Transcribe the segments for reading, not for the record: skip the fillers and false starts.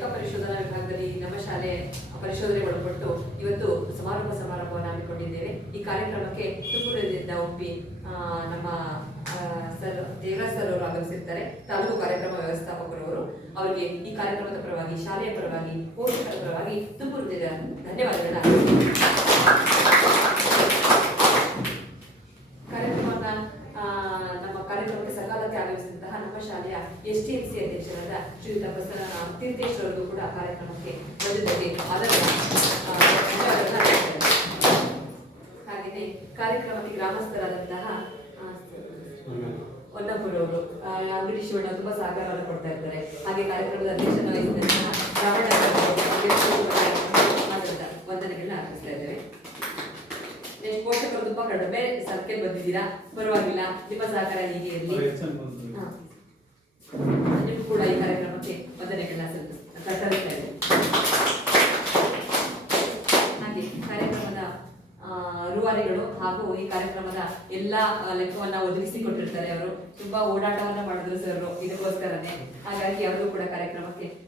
ಲೆಕ್ಕ ಪರಿಶೋಧನಾ ವಿಭಾಗದಲ್ಲಿ ನಮ್ಮ ಶಾಲೆ ಪರಿಶೋಧನೆ ಒಳಪಟ್ಟು ಇವತ್ತು ಸಮಾರಂಭವನ್ನು ಹಮ್ಮಿಕೊಂಡಿದ್ದೇವೆ. ಈ ಕಾರ್ಯಕ್ರಮಕ್ಕೆ ತುಮಕೂರಿನಿಂದ ಒಪ್ಪಿ ನಮ್ಮ ಸರ್ ದೇವರಾಜ್ ಸರ್ ಅವರು ಆಗಮಿಸಿರ್ತಾರೆ. ತಾಲೂಕು ಕಾರ್ಯಕ್ರಮ ವ್ಯವಸ್ಥಾಪಕರವರು ಅವರಿಗೆ ಈ ಕಾರ್ಯಕ್ರಮದ ಪರವಾಗಿ, ಶಾಲೆಯ ಪರವಾಗಿ, ಪೋಷಕರ ಪರವಾಗಿ ತುಮಕೂರಿನಿಂದ ಧನ್ಯವಾದಗಳನ್ನ ನಮ್ಮ ಕಾರ್ಯಕ್ರಮಕ್ಕೆ ಸಕಾಲಕ್ಕೆ ಆಗಮಿಸಿದಂತಹ ನಮ್ಮ ಶಾಲೆಯ STMC ಅಧ್ಯಕ್ಷರಾದ ಶ್ರೀಯುತ ಬಸವರಾಜ ತೀರ್ಥೇಶ್ ಅವರಿಗೂ ಕೂಡ ಕಾರ್ಯಕ್ರಮಕ್ಕೆ ಬಂದಿದ್ದಕ್ಕೆ ಹಾಗೆಯೇ ಕಾರ್ಯಕ್ರಮಕ್ಕೆ ಗ್ರಾಮಸ್ಥರಾದಂತಹ ಹೊನ್ನಪ್ಪರವರು ಅಂಗಡಿ ಶಿವಣ್ಣ ತುಂಬಾ ಸಹಕಾರವನ್ನು ಕೊಡ್ತಾ ಇರ್ತಾರೆ. ಹಾಗೆ ಕಾರ್ಯಕ್ರಮದ ಅಧ್ಯಕ್ಷತೆ ವಹಿಸಿದಂತಹ ವಂದನೆಗಳನ್ನ ಅರ್ಪಿಸ್ತಾ ಇದ್ದೇವೆ. ಪೋಷಕರು ತುಂಬಾ ಕಡಿಮೆ ಸಂಖ್ಯೆಯಲ್ಲಿ ಬಂದಿದ್ದೀರಾ, ಪರವಾಗಿಲ್ಲ, ನಿಮ್ಮ ಸಹಕಾರ ಹೀಗೆ ಇರಲಿ. ನೀವು ಕೂಡ ಈ ಕಾರ್ಯಕ್ರಮಕ್ಕೆ ವಂದನೆಗಳನ್ನ ಸಲ್ಲಿಸ್ತಾ ಇದ್ದೇವೆ. ಹಾಗೆ ಕಾರ್ಯಕ್ರಮದ ರೂವಾರಿಗಳು ಹಾಗೂ ಈ ಕಾರ್ಯಕ್ರಮದ ಎಲ್ಲಾ ಲೆಕ್ಕವನ್ನ ಒದಗಿಸಿಕೊಟ್ಟಿರ್ತಾರೆ. ಅವರು ತುಂಬಾ ಓಡಾಟವನ್ನ ಮಾಡಿದ್ರು ಸರ್ ಇದಕ್ಕೋಸ್ಕರನೇ. ಹಾಗಾಗಿ ಅವರು ಕೂಡ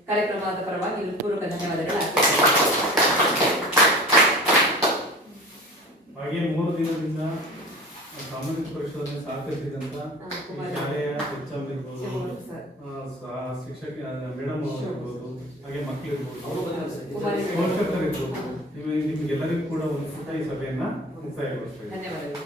ಕಾರ್ಯಕ್ರಮದ ಪರವಾಗಿ ಪೂರ್ವಕ ಧನ್ಯವಾದಗಳು. ಹಾಗೆ 3 ದಿನದಿಂದ ಸಾಮಾಜಿಕ ಪರಿಶೋಧನೆ ಸಹಕರಿಸಿದಂತ ಶಾಲೆಯ HM ಇರ್ಬೋದು, ಶಿಕ್ಷಕ ಮೇಡಮ್ ಇರ್ಬೋದು, ಹಾಗೆ ಮಕ್ಕಳಿರ್ಬೋದು, ಪೋಷಕರಿರ್ಬೋದು, ನಿಮಗೆಲ್ಲರಿಗೂ ಕೂಡ ಒಂದು ಪುಟ್ಟ ಈ ಸಭೆಯನ್ನ ಮುಕ್ತಾಯಗೊಳಿಸ್ತೇವೆ. ಧನ್ಯವಾದಗಳು.